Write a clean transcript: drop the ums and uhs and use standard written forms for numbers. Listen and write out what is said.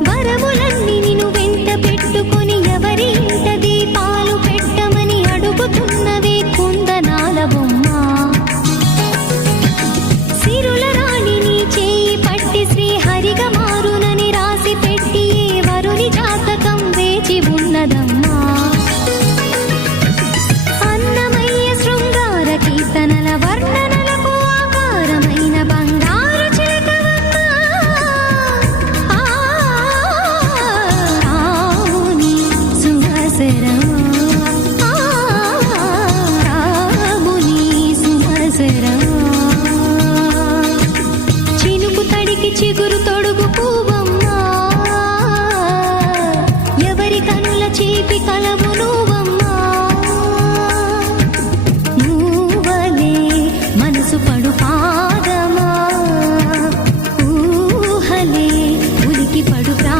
వరములన్నీ నిన్ను వెంట పెట్టుకొని ఎవరి ఇంట దీపాలు పెట్టమని అడుగుతున్నవే కుందనాల బొమ్మ. సిరుల రాణి నీ చేయి పట్టి శ్రీహరిగా మారునని రాసి పెట్టి ఏ వరుని జాతకం వేచి ఉన్నదమ్మా. అన్నమయ్య శృంగార కీర్తనల వర్ణనలకు ఆకారమైన బంగారు చిలకవమ్మ. రాముని సుమసరమా, రాముని సుమసరమా. చినుకు తడికి చిగురు తొడుగు పువ్వమ్మా, ఎవరి కనుల చేపి కలవు నువ్వమ్మా. నువ్వలే మనసు పడు పాదమా, ఊహలే ఉలికి పడు ప్రా